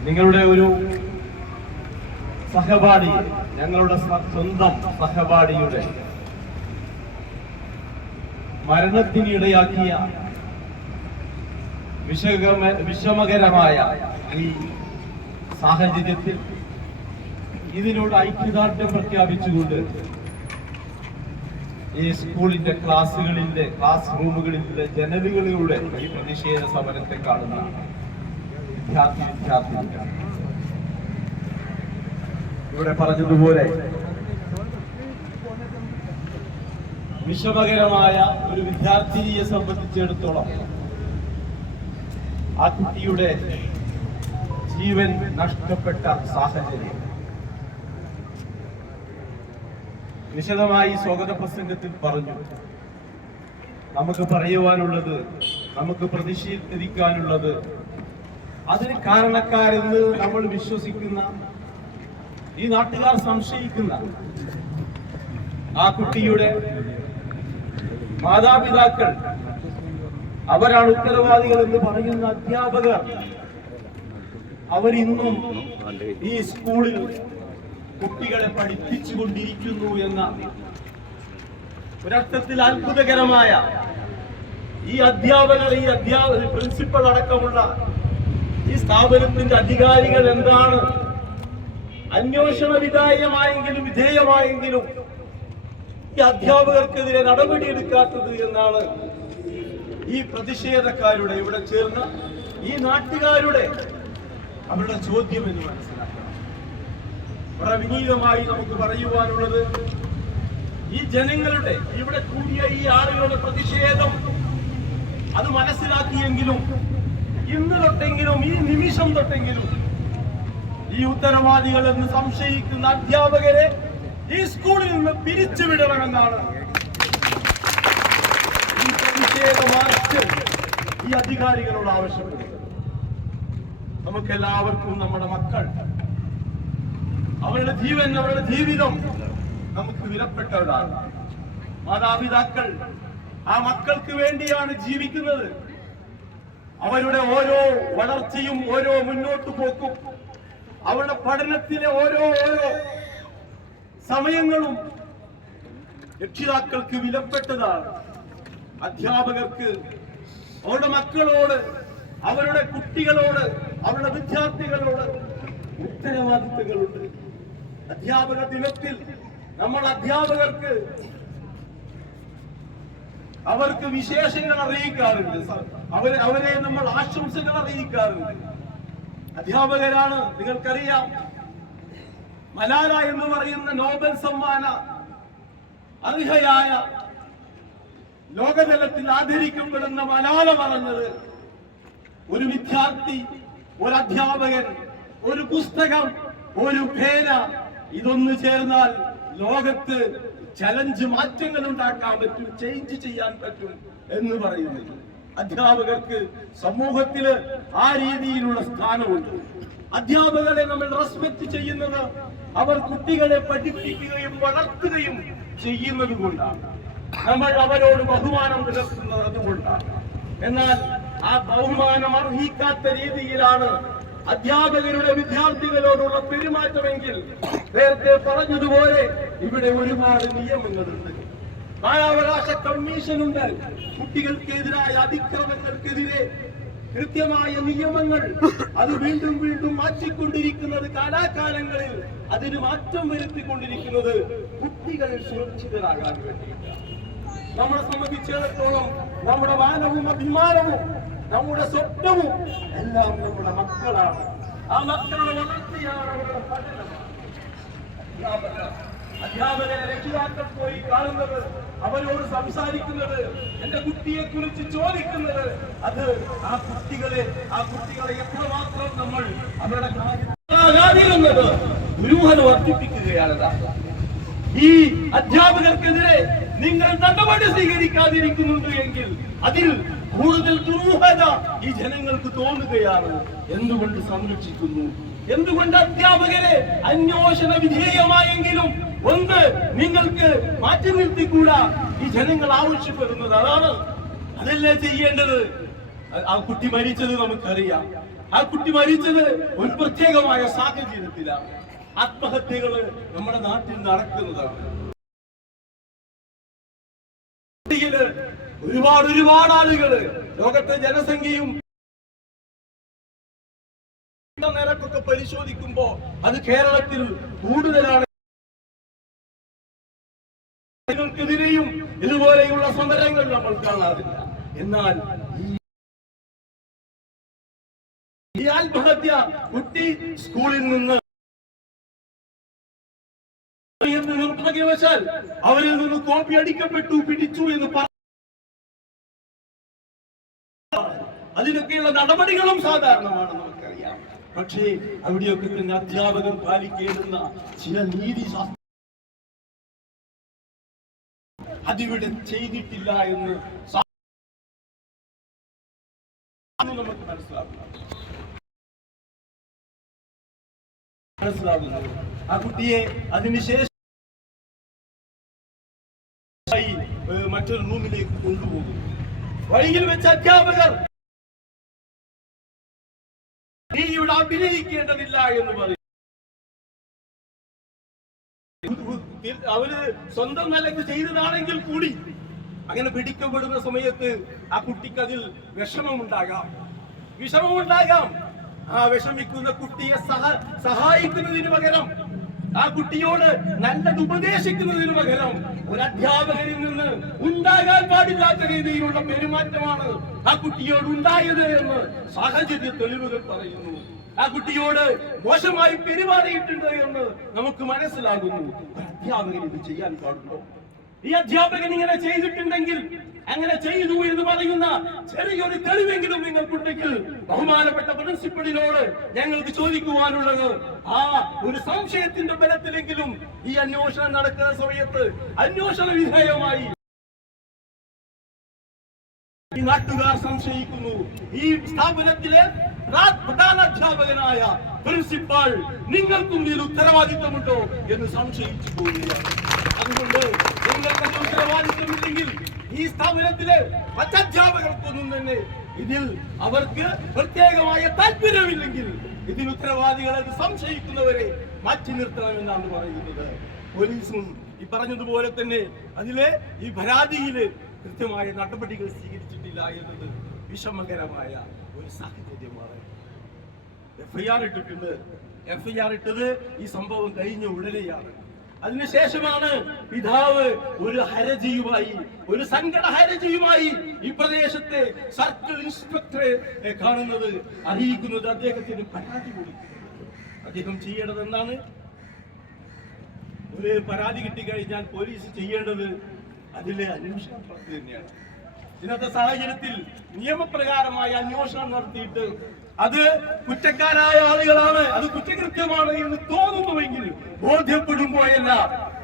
നിങ്ങളുടെ ഒരു സഹപാഠി, ഞങ്ങളുടെ സ്വന്തം സഹപാഠിയുടെ മരണത്തിനിടയാക്കിയ വിഷമകരമായ ഈ സാഹചര്യത്തിൽ ഇതിനോട് ഐക്യദാർഢ്യം പ്രഖ്യാപിച്ചുകൊണ്ട് ഈ സ്കൂളിന്റെ ക്ലാസ് റൂമുകളിലെ ജനലുകളിലൂടെ ഈ പ്രതിഷേധ സമരത്തെ കാണുന്ന വിദ്യാർത്ഥിനികൾ ഇവിടെ പറഞ്ഞതുപോലെ വിഷമകരമായ ഒരു വിദ്യാർത്ഥിനിയെ സംബന്ധിച്ചിടത്തോളം ആ കുട്ടിയുടെ ജീവൻ നഷ്ടപ്പെട്ട സാഹചര്യം വിശദമായി സ്വാഗത പ്രസംഗത്തിൽ പറഞ്ഞു. നമുക്ക് പറയുവാനുള്ളത്, നമുക്ക് പ്രതിഷേധിക്കാനുള്ളത്, അതിന് കാരണക്കാരെന്ന് നമ്മൾ വിശ്വസിക്കുന്ന, ഈ നാട്ടുകാർ സംശയിക്കുന്ന ആ കുട്ടിയുടെ മാതാപിതാക്കൾ, അവരാണ് ഉത്തരവാദികൾ എന്ന് പറയുന്ന അധ്യാപകർ, അവരിന്നും ഈ സ്കൂളിൽ കുട്ടികളെ പഠിപ്പിച്ചുകൊണ്ടിരിക്കുന്നു എന്ന ഒരർത്ഥത്തിൽ അത്ഭുതകരമായ ഈ അധ്യാപകർ, പ്രിൻസിപ്പൽ അടക്കമുള്ള ഈ സ്ഥാപനത്തിന്റെ അധികാരികൾ എന്താണ് അന്വേഷണ വിധേയമായെങ്കിലും ഈ അധ്യാപകർക്കെതിരെ നടപടിയെടുക്കാത്തത് എന്നാണ് ഈ പ്രതിഷേധക്കാരുടെ, ഇവിടെ ചേർന്ന ഈ നാട്ടുകാരുടെ അവരുടെ ചോദ്യം എന്ന് മനസ്സിലാക്കണം. വളരെ വിനീതമായി നമുക്ക് പറയുവാനുള്ളത്, ഈ ജനങ്ങളുടെ, ഇവിടെ കൂടിയ ഈ ആളുകളുടെ പ്രതിഷേധം അത് മനസ്സിലാക്കിയെങ്കിലും ഇന്ന് തൊട്ടെങ്കിലും, ഈ നിമിഷം തൊട്ടെങ്കിലും ഈ ഉത്തരവാദികൾ എന്ന് സംശയിക്കുന്ന അധ്യാപകരെ ഈ സ്കൂളിൽ നിന്ന് പിരിച്ചുവിടണമെന്നാണ് ഈ പ്രതിഷേധ മാർച്ച് ഈ അധികാരികളോട് ആവശ്യപ്പെടുന്നത്. നമുക്കെല്ലാവർക്കും നമ്മുടെ മക്കൾ, അവരുടെ ജീവൻ, അവരുടെ ജീവിതം നമുക്ക് വിലപ്പെട്ടവരാണ്. മാതാപിതാക്കൾ ആ മക്കൾക്ക് വേണ്ടിയാണ് ജീവിക്കുന്നത്. അവരുടെ ഓരോ വളർച്ചയും ഓരോ മുന്നോട്ട് പോക്കും അവരുടെ പഠനത്തിലെ ഓരോ സമയങ്ങളും രക്ഷിതാക്കൾക്ക് വിലപ്പെട്ടതാണ്. അധ്യാപകർക്ക് അവരുടെ മക്കളോട്, അവരുടെ കുട്ടികളോട്, അവരുടെ വിദ്യാർത്ഥികളോട് ഉത്തരവാദിത്തങ്ങളുണ്ട്. അധ്യാപക ദിനത്തിൽ നമ്മൾ അധ്യാപകർക്ക് അവർക്ക് വിശേഷങ്ങൾ അറിയിക്കാറുണ്ട്. അവരെ നമ്മൾ ആശംസകൾ അറിയിക്കാറുണ്ട്. അധ്യാപകരാണ്, നിങ്ങൾക്കറിയാം, മലാല എന്ന് പറയുന്ന നോബൽ സമ്മാന അർഹയായ ലോകതലത്തിൽ ആദരിക്കപ്പെടുന്ന മലാല പറഞ്ഞത്, ഒരു വിദ്യാർത്ഥി, ഒരു അധ്യാപകൻ, ഒരു പുസ്തകം, ഒരു പേന, ഇതൊന്നു ചേർന്നാൽ ലോകത്ത് ചലഞ്ച് മാറ്റങ്ങൾ ഉണ്ടാക്കാൻ പറ്റും, ചേഞ്ച് ചെയ്യാൻ പറ്റും എന്ന് പറയുന്നത്. അധ്യാപകർക്ക് സമൂഹത്തില് ആ രീതിയിലുള്ള സ്ഥാനമുണ്ട്. അധ്യാപകരെ നമ്മൾ റെസ്പെക്ട് ചെയ്യുന്നത് അവർ കുട്ടികളെ പഠിപ്പിക്കുകയും വളർത്തുകയും ചെയ്യുന്നത് കൊണ്ടാണ്. നമ്മൾ അവരോട് ബഹുമാനം പുലർത്തുന്നത് അതുകൊണ്ടാണ്. എന്നാൽ ആ ബഹുമാനം അർഹിക്കാത്ത രീതിയിലാണ് അധ്യാപകരുടെ വിദ്യാർത്ഥികളോടുള്ള പെരുമാറ്റമെങ്കിൽ നേരത്തെ പറഞ്ഞതുപോലെ ഇവിടെ ഒരുപാട് നിയമങ്ങളുണ്ട്. ബാലാവകാശ കമ്മീഷനുണ്ട്. കുട്ടികൾക്കെതിരായ അതിക്രമങ്ങൾക്കെതിരെ കൃത്യമായ നിയമങ്ങൾ അത് വീണ്ടും വീണ്ടും മാറ്റിക്കൊണ്ടിരിക്കുന്നത്, കാലാകാലങ്ങളിൽ അതിന് മാറ്റം വരുത്തിക്കൊണ്ടിരിക്കുന്നത് കുട്ടികൾ സുരക്ഷിതരാകാൻ വേണ്ടിയിട്ടാണ്. നമ്മളെ സംബന്ധിച്ചിടത്തോളം നമ്മുടെ മാനവും അഭിമാനവും നമ്മുടെ സ്വപ്നവും എല്ലാം നമ്മുടെ മക്കളാണ്. ആ മക്കളുടെ വളർച്ചയാണ് അവരുടെ പഠനം. അധ്യാപകരെ രക്ഷിതാക്കൾ പോയി കാണുന്നത്, അവരോട് സംസാരിക്കുന്നത്, എന്റെ കുട്ടിയെ കുറിച്ച് ചോദിക്കുന്നത്, അത് ആ കുട്ടികളെ എത്രമാത്രം നമ്മൾ അവരുടെ കാര്യമാകാതിരുന്നത് ദുരൂഹത വർദ്ധിപ്പിക്കുകയാണ്. ഈ അധ്യാപകർക്കെതിരെ നിങ്ങൾ നടപടി സ്വീകരിക്കാതിരിക്കുന്നുണ്ട് എങ്കിൽ അതിൽ കൂടുതൽ ദുരൂഹത ഈ ജനങ്ങൾക്ക് തോന്നുകയാണ്. എന്തുകൊണ്ട് സംരക്ഷിക്കുന്നു? എന്തുകൊണ്ട് അധ്യാപകരെ അന്വേഷണ വിധേയമായെങ്കിലും ഒന്ന് നിങ്ങൾക്ക് മാറ്റി നിർത്തിക്കൂടാ? ഈ ജനങ്ങൾ ആവശ്യപ്പെടുന്നത് അതാണ്. അതല്ലേ ചെയ്യേണ്ടത്? ആ കുട്ടി മരിച്ചത് നമുക്കറിയാം. ആ കുട്ടി മരിച്ചത് ഒരു പ്രത്യേകമായ സാഹചര്യത്തിലാണ്. ആത്മഹത്യകള് നമ്മുടെ നാട്ടിൽ നടക്കുന്നതാണ്. ഒരുപാട് ആളുകള്, ലോകത്തെ ജനസംഖ്യയും നിരക്കൊക്കെ പരിശോധിക്കുമ്പോ അത് കേരളത്തിൽ കൂടുതലാണ്. െതിരെയും ഇതുപോലെയുള്ള സമരങ്ങൾ നമ്മൾ കാണാറില്ല. എന്നാൽ ഈ ആത്മഹത്യ കുട്ടി സ്കൂളിൽ നിന്ന് നിർഭാഗ്യവശാൽ അവരിൽ നിന്ന് കോപ്പി അടിക്കപ്പെട്ടു, പിടിച്ചു എന്ന് അതിനൊക്കെയുള്ള നടപടികളും സാധാരണമാണ്, നമുക്കറിയാം. പക്ഷേ അവിടെയൊക്കെ തന്നെ അധ്യാപകൻ പാലിക്കേണ്ടുന്ന ചില നീതിശാസ്ത്ര അതിവിടെ ചെയ്തിട്ടില്ല എന്ന് നമുക്ക് മനസ്സിലാകുന്നത്. ആ കുട്ടിയെ അതിനുശേഷം മറ്റൊരു റൂമിലേക്ക് കൊണ്ടുപോകും. വഴിയിൽ വെച്ച് അധ്യാപകർ നീ ഇവിടെ അഭിനയിക്കേണ്ടതില്ല എന്ന് പറയും. അവര് സ്വന്തം നിലയ്ക്ക് ചെയ്തതാണെങ്കിൽ കൂടി അങ്ങനെ പിടിക്കപ്പെടുന്ന സമയത്ത് ആ കുട്ടിക്ക് അതിൽ വിഷമമുണ്ടാകാം. ആ വിഷമിക്കുന്ന കുട്ടിയെ സഹായിക്കുന്നതിന് പകരം, ആ കുട്ടിയോട് നല്ലത് ഉപദേശിക്കുന്നതിന് പകരം ഒരു അധ്യാപകരിൽ നിന്ന് ഉണ്ടാകാൻ പാടില്ലാത്ത രീതിയിലുള്ള പെരുമാറ്റമാണ് ആ കുട്ടിയോട് ഉണ്ടായത് എന്ന് സാഹചര്യ തെളിവുകൾ പറയുന്നു. ആ കുട്ടിയോട് മോശമായി പെരുമാറിയിട്ടുണ്ട് എന്ന് നമുക്ക് മനസ്സിലാകുന്നു. അധ്യാപകൻ ഇത് ചെയ്യാൻ പാടുണ്ടോ? ഈ അധ്യാപകൻ ഇങ്ങനെ ചെയ്തിട്ടുണ്ടെങ്കിൽ, അങ്ങനെ ചെയ്തു എന്ന് പറയുന്ന ചെറിയൊരു തെളിവെങ്കിലും നിങ്ങൾക്കുണ്ടെങ്കിൽ ബഹുമാനപ്പെട്ട പ്രിൻസിപ്പലിനോട് ഞങ്ങൾക്ക് ചോദിക്കുവാനുള്ളത്, ആ ഒരു സംശയത്തിന്റെ ബലത്തിലെങ്കിലും ഈ അന്വേഷണം നടക്കുന്ന സമയത്ത് അന്വേഷണ വിധേയമായി ഈ നാട്ടുകാർ സംശയിക്കുന്നു, ഈ സ്ഥാപനത്തിലെ പ്രധാന അധ്യാപകനായ പ്രിൻസിപ്പാൾ നിങ്ങൾക്കും ഇതിൽ ഉത്തരവാദിത്തമുണ്ടോ എന്ന് സംശയിച്ചു പോവുകയാണ്. അതുകൊണ്ട് നിങ്ങൾക്ക് ഉത്തരവാദിത്തമില്ലെങ്കിൽ ഈ സ്ഥാപനത്തിലെ മറ്റധ്യാപകർക്കൊന്നും തന്നെ ഇതിൽ അവർക്ക് പ്രത്യേകമായ താല്പര്യമില്ലെങ്കിൽ ഇതിന് ഉത്തരവാദികളെ സംശയിക്കുന്നവരെ മാറ്റി നിർത്തണമെന്നാണ് പറയുന്നത്. പോലീസും ഈ പറഞ്ഞതുപോലെ തന്നെ അതിലെ ഈ പരാതിയില് കൃത്യമായ നടപടികൾ സ്വീകരിച്ചിട്ടില്ല എന്നത് വിഷമകരമായ ഒരു സാഹചര്യമാണ്. FIR ഇട്ടിട്ടുണ്ട്. FIR ഇട്ടത് ഈ സംഭവം കഴിഞ്ഞ ഉടനെയാണ്. അതിനുശേഷമാണ് പിതാവ് ഒരു ഹർജിയുമായി, ഒരു സങ്കട ഹർജിയുമായി ഈ പ്രദേശത്തെ സർക്കിൾ ഇൻസ്പെക്ടറെ കാണുന്നത്, അറിയിക്കുന്നത്, അദ്ദേഹത്തിന് പരാതി കൊടുക്കുന്നത്. അദ്ദേഹം ചെയ്യേണ്ടത് എന്താണ്? ഒരു പരാതി കിട്ടിക്കഴിഞ്ഞാൽ പോലീസ് ചെയ്യേണ്ടത് അതിലെ അന്വേഷണം നടത്തുക തന്നെയാണ്. ഇന്നത്തെ സാഹചര്യത്തിൽ നിയമപ്രകാരമായ അന്വേഷണം നടത്തിയിട്ട് അത് കുറ്റക്കാരായ ആളുകളാണ്, അത് കുറ്റകൃത്യമാണ് എന്ന് തോന്നുന്നുവെങ്കിൽ ബോധ്യപ്പെടുമ്പോഴല്ല,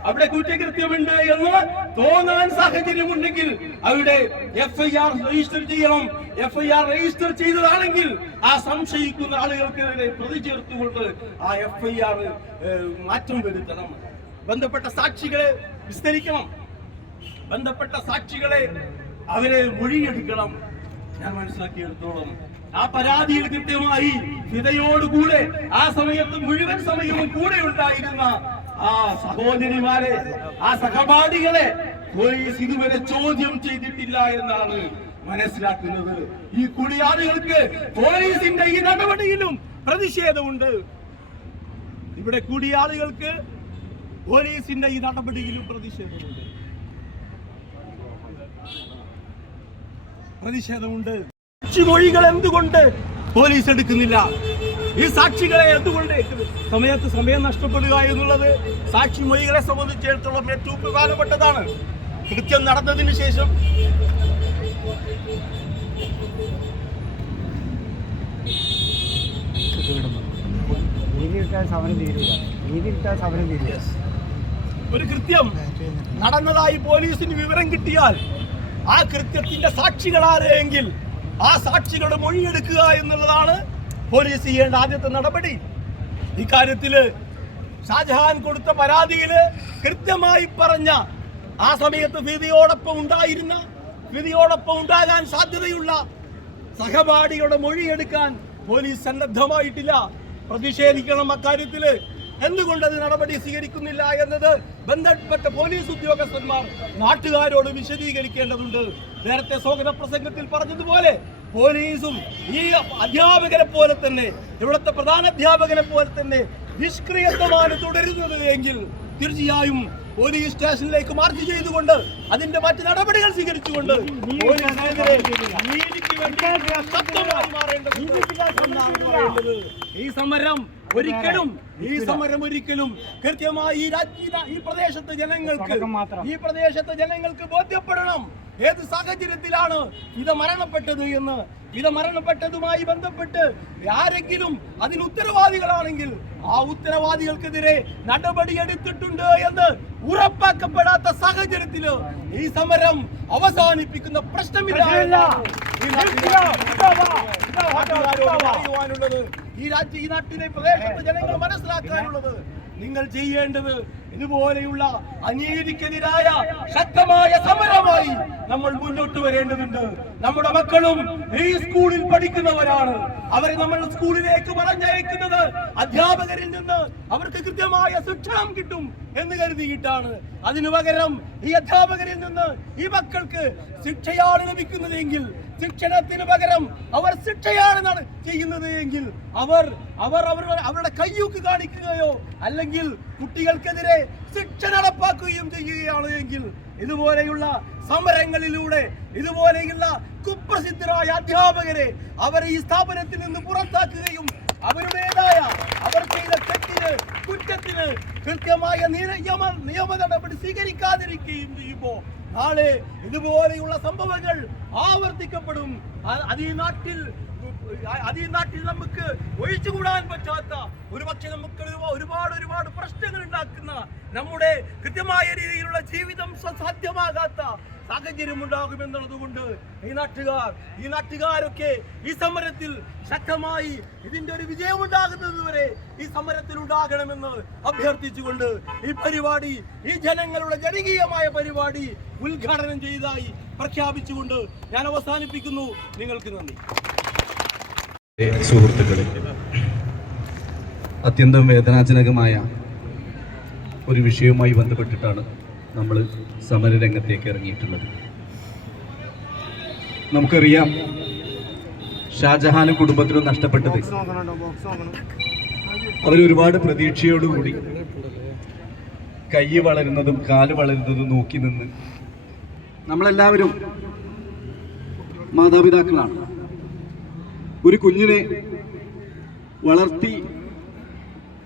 അവിടെ കുറ്റകൃത്യമുണ്ട് എന്ന് തോന്നാൻ സാഹചര്യമുണ്ടെങ്കിൽ അവിടെ FIR രജിസ്റ്റർ ചെയ്യണം. FIR രജിസ്റ്റർ ചെയ്തതാണെങ്കിൽ ആ സംശയിക്കുന്ന ആളുകൾക്കെതിരെ പ്രതി ചേർത്തുകൊണ്ട് ആ FIR മാറ്റം വരുത്തണം. ബന്ധപ്പെട്ട സാക്ഷികളെ വിസ്തരിക്കണം. ബന്ധപ്പെട്ട സാക്ഷികളെ അവരെ മൊഴിയെടുക്കണം. ഞാൻ മനസ്സിലാക്കിയെടുത്തോളം ആ പരാതിയിൽ കൃത്യമായി ഫിദയോടുകൂടെ ആ സമയത്ത് മുഴുവൻ സമയവും കൂടെ ഉണ്ടായിരുന്ന ആ സഹോദരിമാരെ, ആ സഹപാഠികളെ പോലീസ് ഇതുവരെ ചോദ്യം ചെയ്തിട്ടില്ല എന്നാണ് മനസ്സിലാക്കുന്നത്. ഈ കുടിയാളുകൾക്ക് പോലീസിന്റെ ഈ നടപടിയിലും പ്രതിഷേധമുണ്ട്. ഇവിടെ കുടിയാളുകൾക്ക് പോലീസിന്റെ ഈ നടപടിയിലും പ്രതിഷേധമുണ്ട്. സാക്ഷിമൊഴികൾ എന്തുകൊണ്ട് പോലീസ് എടുക്കുന്നില്ല? ഈ സാക്ഷികളെ എന്തുകൊണ്ട് സമയം നഷ്ടപ്പെടുക എന്നുള്ളത് സാക്ഷിമൊഴികളെ സംബന്ധിച്ചിടത്തോളം ഏറ്റവും പ്രധാനപ്പെട്ടതാണ്. കൃത്യം നടന്നതിന് ശേഷം ഒരു കൃത്യം നടന്നതായി പോലീസിന് വിവരം കിട്ടിയാൽ ആ കൃത്യത്തിന്റെ സാക്ഷികളാരെങ്കിൽ ആ സാക്ഷികളുടെ മൊഴിയെടുക്കുക എന്നുള്ളതാണ് പോലീസ് ചെയ്യേണ്ട ആദ്യത്തെ നടപടി. ഇക്കാര്യത്തില് ഷാജഹാൻ കൊടുത്ത പരാതിയില് കൃത്യമായി പറഞ്ഞ ആ സമയത്ത് ഫിദിയോടൊപ്പം ഉണ്ടാകാൻ സാധ്യതയുള്ള സഹപാഠികളുടെ മൊഴിയെടുക്കാൻ പോലീസ് സന്നദ്ധമായിട്ടില്ല. പ്രതിഷേധിക്കണം അക്കാര്യത്തില്. എന്തുകൊണ്ടത് നടപടി സ്വീകരിക്കുന്നില്ല എന്നത് ബന്ധപ്പെട്ട പോലീസ് ഉദ്യോഗസ്ഥന്മാർ നാട്ടുകാരോട് വിശദീകരിക്കേണ്ടതുണ്ട്. നേരത്തെ സ്വാഗത പ്രസംഗത്തിൽ പറഞ്ഞതുപോലെ പോലീസും ഈ അധ്യാപകരെ പോലെ തന്നെ, ഇവിടുത്തെ പ്രധാന അധ്യാപകരെ പോലെ തന്നെ നിഷ്ക്രിയത്വമാണ് തുടരുന്നത് എങ്കിൽ തീർച്ചയായും പോലീസ് സ്റ്റേഷനിലേക്ക് മാർച്ച് ചെയ്തുകൊണ്ട് അതിന്റെ മറ്റ് നടപടികൾ സ്വീകരിച്ചുകൊണ്ട് ഈ സമരം ഒരിക്കലും കൃത്യമായി ഈ പ്രദേശത്തെ ജനങ്ങൾക്ക് ബോധ്യപ്പെടണം ഏത് സാഹചര്യത്തിലാണ് ഇത് മരണപ്പെട്ടത് എന്ന്. ഇത് മരണപ്പെട്ടതുമായി ബന്ധപ്പെട്ട് ആരെങ്കിലും അതിന് ഉത്തരവാദികളാണെങ്കിൽ ആ ഉത്തരവാദികൾക്കെതിരെ നടപടിയെടുത്തിട്ടുണ്ട് എന്ന് ഉറപ്പാക്കപ്പെടാത്ത സാഹചര്യത്തില് ഈ സമരം അവസാനിപ്പിക്കുന്ന പ്രശ്നമില്ല. ഈ നാട്ടിലെ പ്രദേശത്തെ ജനങ്ങൾ മനസ്സിലാക്കാനുള്ളത്, നിങ്ങൾ ചെയ്യേണ്ടത് ഇതുപോലെയുള്ള അനീതിക്കെതിരായ ശക്തമായ സമരമായി നമ്മൾ മുന്നോട്ട് വരേണ്ടതുണ്ട്. നമ്മുടെ മക്കളും ഈ സ്കൂളിൽ പഠിക്കുന്നവരാണ്. അവരെ നമ്മൾ സ്കൂളിലേക്ക് പറഞ്ഞയക്കുന്നത് അധ്യാപകരിൽ നിന്ന് അവർക്ക് കൃത്യമായ ശിക്ഷണം കിട്ടും എന്ന് കരുതിയിട്ടാണ്. അതിനു പകരം ഈ അധ്യാപകരിൽ നിന്ന് ഈ മക്കൾക്ക് ശിക്ഷയാണ് ലഭിക്കുന്നതെങ്കിൽ, ശിക്ഷണത്തിന് പകരം അവർ ശിക്ഷയാണ് ചെയ്യുന്നത് എങ്കിൽ അവരുടെ കയ്യൂക്ക് കാണിക്കുകയോ അല്ലെങ്കിൽ കുട്ടികൾക്കെതിരെ ശിക്ഷ നടപ്പാക്കുകയും ചെയ്യുകയാണ് എങ്കിൽ ഇതുപോലെയുള്ള സമരങ്ങളിലൂടെ ഇതുപോലെയുള്ള കുപ്രസിദ്ധരായ അധ്യാപകരെ അവർ ഈ സ്ഥാപനത്തിൽ നിന്ന് പുറത്താക്കുകയും അവരുടേതായ അവർ ചെയ്ത കുറ്റത്തിന് കൃത്യമായ നിയമ നടപടി സ്വീകരിക്കാതിരിക്കുകയും ചെയ്യുമ്പോൾ നാളെ ഇതുപോലെയുള്ള സംഭവങ്ങൾ ആവർത്തിക്കപ്പെടും. അത് ഈ നാട്ടിൽ നമുക്ക് ഒഴിച്ചുകൂടാൻ പറ്റാത്ത, ഒരുപക്ഷെ നമുക്ക് ഒരുപാട് പ്രശ്നങ്ങൾ ഉണ്ടാക്കുന്ന, നമ്മുടെ കൃത്യമായ രീതിയിലുള്ള ജീവിതം സാധ്യമാകാത്ത സാഹചര്യം ഉണ്ടാകുമെന്നുള്ളതുകൊണ്ട് ഈ നാട്ടുകാരൊക്കെ ഈ സമരത്തിൽ ശക്തമായി ഇതിന്റെ ഒരു വിജയം ഉണ്ടാകുന്നത് വരെ ഈ സമരത്തിൽ ഉണ്ടാകണമെന്ന് അഭ്യർത്ഥിച്ചുകൊണ്ട് ഈ ജനങ്ങളുടെ ജനകീയമായ പരിപാടി ഉദ്ഘാടനം ചെയ്തതായി പ്രഖ്യാപിച്ചുകൊണ്ട് ഞാൻ അവസാനിപ്പിക്കുന്നു. നിങ്ങൾക്ക് നന്ദി. സുഹൃത്തുക്കളെ, അത്യന്തം വേദനാജനകമായ ഒരു വിഷയവുമായി ബന്ധപ്പെട്ടിട്ടാണ് നമ്മൾ സമരരംഗത്തേക്ക് ഇറങ്ങിയിട്ടുള്ളത്. നമുക്കറിയാം, ഷാജഹാനും കുടുംബത്തിനും നഷ്ടപ്പെട്ടത് അവരൊരുപാട് പ്രതീക്ഷയോടുകൂടി കൈ വളരുന്നതും കാല് വളരുന്നതും നോക്കി നിന്ന് നമ്മളെല്ലാവരും മാതാപിതാക്കളാണ്. ഒരു കുഞ്ഞിനെ വളർത്തി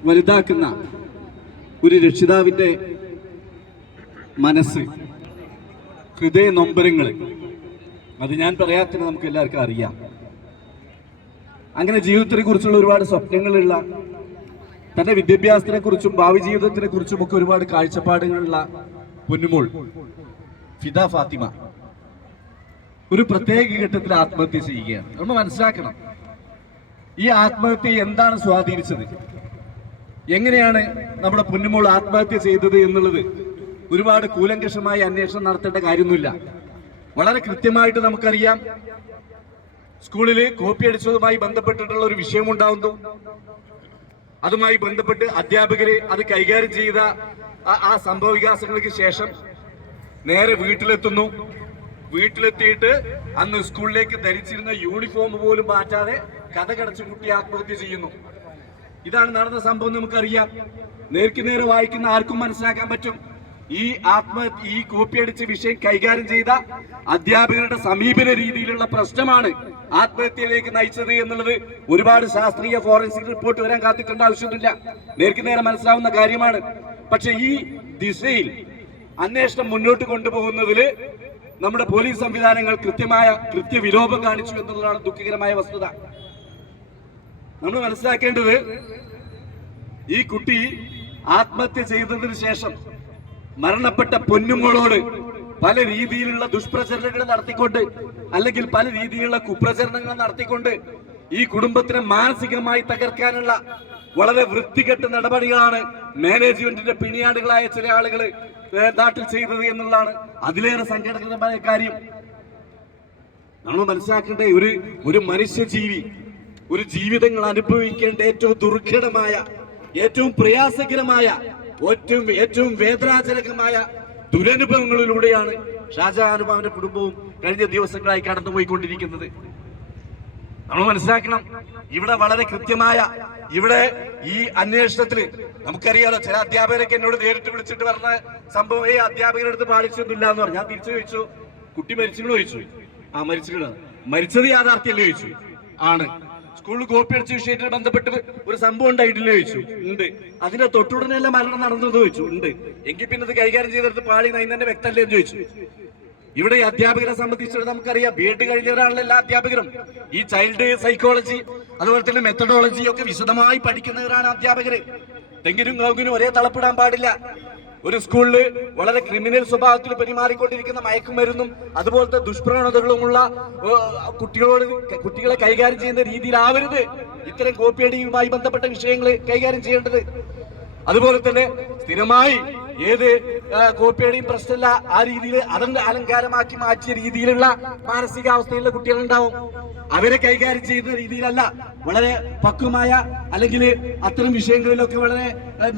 വലുതാക്കുന്ന ഒരു രക്ഷിതാവിൻ്റെ മനസ്സ്, ഹൃദയ നൊമ്പരങ്ങൾ, അത് ഞാൻ പറയാത്തത് നമുക്ക് എല്ലാവർക്കും അറിയാം. അങ്ങനെ ജീവിതത്തിനെ കുറിച്ചുള്ള ഒരുപാട് സ്വപ്നങ്ങളുള്ള, തന്റെ വിദ്യാഭ്യാസത്തിനെ കുറിച്ചും ഭാവി ജീവിതത്തിനെ കുറിച്ചും ഒക്കെ ഒരുപാട് കാഴ്ചപ്പാടുകളുള്ള പൊന്നുമോൾ ഫിദ ഫാത്തിമ ഒരു പ്രത്യേക ഘട്ടത്തിൽ ആത്മഹത്യ ചെയ്യുകയാണ്. നമ്മൾ മനസ്സിലാക്കണം, ഈ ആത്മഹത്യ എന്താണ് സ്വാധീനിച്ചത്, എങ്ങനെയാണ് നമ്മുടെ പൊന്നുമോൾ ആത്മഹത്യ ചെയ്തത് എന്നുള്ളത് ഒരുപാട് കൂലങ്കഷമായ അന്വേഷണം നടത്തേണ്ട കാര്യമൊന്നുമില്ല. വളരെ കൃത്യമായിട്ട് നമുക്കറിയാം, സ്കൂളില് കോപ്പി അടിച്ചതുമായി ബന്ധപ്പെട്ടിട്ടുള്ള ഒരു വിഷയം ഉണ്ടാവുന്നു. അതുമായി ബന്ധപ്പെട്ട് അധ്യാപകര് അത് കൈകാര്യം ചെയ്ത ആ സംഭവ വികാസങ്ങൾക്ക് ശേഷം നേരെ വീട്ടിലെത്തുന്നു. വീട്ടിലെത്തിയിട്ട് അന്ന് സ്കൂളിലേക്ക് ധരിച്ചിരുന്ന യൂണിഫോം പോലും മാറ്റാതെ കഥകടച്ച് കുട്ടി ആത്മഹത്യ ചെയ്യുന്നു. ഇതാണ് നടന്ന സംഭവം. നമുക്കറിയാം, നേർക്കുനേരെ വായിക്കുന്ന ആർക്കും മനസ്സിലാക്കാൻ പറ്റും, ഈ കോപ്പിയടിച്ച വിഷയം കൈകാര്യം ചെയ്ത അധ്യാപകരുടെ സമീപന രീതിയിലുള്ള പ്രശ്നമാണ് ആത്മഹത്യയിലേക്ക് നയിച്ചത് എന്നുള്ളത് ഒരുപാട് ശാസ്ത്രീയ ഫോറൻസിക് റിപ്പോർട്ട് വരാൻ കാത്തിക്കേണ്ട ആവശ്യമൊന്നുമില്ല, നേർക്കുനേരെ മനസ്സിലാവുന്ന കാര്യമാണ്. പക്ഷെ ഈ ദിശയിൽ അന്വേഷണം മുന്നോട്ട് കൊണ്ടുപോകുന്നതിൽ നമ്മുടെ പോലീസ് സംവിധാനങ്ങൾ കൃത്യവിലോപം കാണിച്ചു എന്നുള്ളതാണ് ദുഃഖകരമായ വസ്തുത. നമ്മൾ മനസ്സിലാക്കേണ്ടത്, ഈ കുട്ടി ആത്മഹത്യ ചെയ്തതിനു ശേഷം മരണപ്പെട്ട പൊന്നുമോളോട് പല രീതിയിലുള്ള ദുഷ്പ്രചരണങ്ങൾ നടത്തിക്കൊണ്ട്, അല്ലെങ്കിൽ പല രീതിയിലുള്ള കുപ്രചരണങ്ങൾ നടത്തിക്കൊണ്ട് ഈ കുടുംബത്തിനെ മാനസികമായി തകർക്കാനുള്ള വളരെ വൃത്തികെട്ട നടപടികളാണ് മാനേജ്മെന്റിന്റെ പിണിയാടുകളായ ചില ആളുകൾ നാട്ടിൽ ചെയ്തത് എന്നുള്ളതാണ് അതിലേറെ സങ്കടകരമായ കാര്യം. നമ്മൾ മനസ്സിലാക്കേണ്ട, ഒരു മനുഷ്യജീവി ഒരു ജീവിതങ്ങൾ അനുഭവിക്കേണ്ട ഏറ്റവും ദുർഘടമായ, ഏറ്റവും പ്രയാസകരമായ, ഏറ്റവും വേദനാജനകമായ ദുരനുഭവങ്ങളിലൂടെയാണ് ഷാജഹാനും അവന്റെ കുടുംബവും കഴിഞ്ഞ ദിവസങ്ങളായി കടന്നുപോയിക്കൊണ്ടിരിക്കുന്നത്. നമ്മൾ മനസ്സിലാക്കണം, ഇവിടെ വളരെ കൃത്യമായ, ഇവിടെ ഈ അന്വേഷണത്തിന് നമുക്കറിയാലോ, ചില അധ്യാപകരൊക്കെ എന്നോട് നേരിട്ട് വിളിച്ചിട്ട് പറഞ്ഞ സംഭവം, ഈ അധ്യാപകരുടെ അടുത്ത് പാലിച്ചൊന്നുമില്ല എന്ന് പറഞ്ഞു. ഞാൻ തിരിച്ചു ചോദിച്ചു, കുട്ടി മരിച്ചെന്ന് ചോദിച്ചു. മരിച്ചത് യാഥാർത്ഥ്യമല്ലേ ചോദിച്ചു. ആണ്. സ്കൂളിൽ കോപ്പി അടിച്ച വിഷയത്തിൽ ബന്ധപ്പെട്ട് ഒരു സംഭവം ഉണ്ടായിട്ടില്ല ചോദിച്ചു. ഉണ്ട്. അതിന്റെ തൊട്ടുടനെയല്ല മരണം നടന്നത് ചോദിച്ചു. ഉണ്ട്. എങ്കിൽ പിന്നെ ഇത് കൈകാര്യം ചെയ്തെടുത്ത് പാളി നൈന്നെ വ്യക്തമല്ലേ എന്ന് ചോദിച്ചു. ഇവിടെ ഈ അധ്യാപകരെ സംബന്ധിച്ചിടത്തോളം നമുക്കറിയാം, ബി.എഡ് കഴിഞ്ഞവരാണല്ലോ എല്ലാ അധ്യാപകരും. ഈ ചൈൽഡ് സൈക്കോളജി അതുപോലെ തന്നെ മെത്തഡോളജി ഒക്കെ വിശദമായി പഠിക്കുന്നവരാണ് അധ്യാപകര്. തെങ്ങിനും കൗകിനും ഒരേ തളപ്പിടാൻ പാടില്ല. ഒരു സ്കൂളിൽ വളരെ ക്രിമിനൽ സ്വഭാവത്തിൽ പെരുമാറിക്കൊണ്ടിരിക്കുന്ന മയക്കുമരുന്നും അതുപോലത്തെ ദുഷ്പ്രവണതകളുമുള്ള കുട്ടികളെ കൈകാര്യം ചെയ്യുന്ന രീതിയിലാവരുത് ഇത്തരം കോപ്പിയടിയുമായി ബന്ധപ്പെട്ട വിഷയങ്ങൾ കൈകാര്യം ചെയ്യേണ്ടത്. അതുപോലെ തന്നെ സ്ഥിരമായി ഏത് കോപ്പിയടിയും പ്രശ്നമില്ല, ആ രീതിയിൽ അതിന്റെ അലങ്കാരമാക്കി മാറ്റിയ രീതിയിലുള്ള മാനസികാവസ്ഥയിലുള്ള കുട്ടികളുണ്ടാവും. അവരെ കൈകാര്യം ചെയ്യുന്ന രീതിയിലല്ല, വളരെ പക്വമായ അല്ലെങ്കിൽ അത്തരം വിഷയങ്ങളിലൊക്കെ വളരെ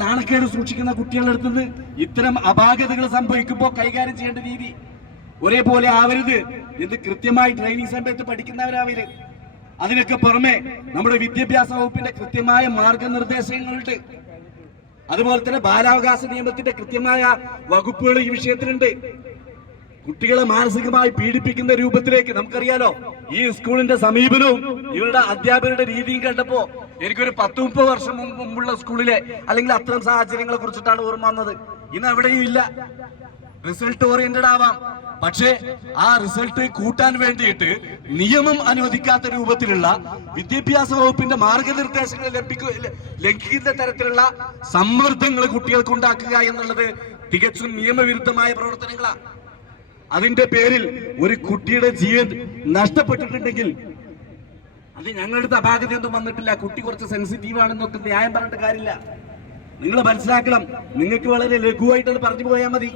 നാണക്കേട് സൂക്ഷിക്കുന്ന കുട്ടികളുടെ അടുത്തുനിന്ന് ഇത്തരം അപാകതകൾ സംഭവിക്കുമ്പോൾ കൈകാര്യം ചെയ്യേണ്ട രീതി ഒരേപോലെ ആവരുത് എന്ന് കൃത്യമായി ട്രെയിനിങ് സമയത്ത് പഠിക്കുന്നവരാവരുത്. അതിനൊക്കെ പുറമെ നമ്മുടെ വിദ്യാഭ്യാസ വകുപ്പിന്റെ കൃത്യമായ മാർഗനിർദ്ദേശങ്ങളുണ്ട്. അതുപോലെ തന്നെ ബാലാവകാശ നിയമത്തിന്റെ കൃത്യമായ വകുപ്പുകൾ ഈ വിഷയത്തിലുണ്ട്. കുട്ടികളെ മാനസികമായി പീഡിപ്പിക്കുന്ന രൂപത്തിലേക്ക് നമുക്കറിയാലോ, ഈ സ്കൂളിന്റെ സമീപനവും ഇവരുടെ അധ്യാപകരുടെ രീതിയും കണ്ടപ്പോ എനിക്കൊരു 10-30 വർഷം മുമ്പുള്ള സ്കൂളിലെ അല്ലെങ്കിൽ അത്തരം സാഹചര്യങ്ങളെ കുറിച്ചിട്ടാണ് ഓർമ്മ വന്നത്. ഇന്ന് എവിടെയും ഇല്ല. റിസൾട്ട് ഓറിയന്റഡ് ആവാം, പക്ഷേ ആ റിസൾട്ട് കൂട്ടാൻ വേണ്ടിയിട്ട് നിയമം അനുവദിക്കാത്ത രൂപത്തിലുള്ള വിദ്യാഭ്യാസ വകുപ്പിന്റെ മാർഗനിർദ്ദേശങ്ങൾ ലംഘിക്കുന്ന തരത്തിലുള്ള സമ്മർദ്ദങ്ങൾ കുട്ടികൾക്ക് ഉണ്ടാക്കുക എന്നുള്ളത് തികച്ചും നിയമവിരുദ്ധമായ പ്രവർത്തനങ്ങളാണ്. അതിന്റെ പേരിൽ ഒരു കുട്ടിയുടെ ജീവൻ നഷ്ടപ്പെട്ടിട്ടുണ്ടെങ്കിൽ അത് ഞങ്ങളുടെ അപാകതയൊന്നും വന്നിട്ടില്ല. കുട്ടി കുറച്ച് സെൻസിറ്റീവ് ആണെന്നൊക്കെ ന്യായം പറഞ്ഞിട്ട് കാര്യമില്ല. നിങ്ങൾ മനസ്സിലാക്കണം, നിങ്ങൾക്ക് വളരെ ലഘുവായിട്ട് അത് പറഞ്ഞു പോയാൽ മതി.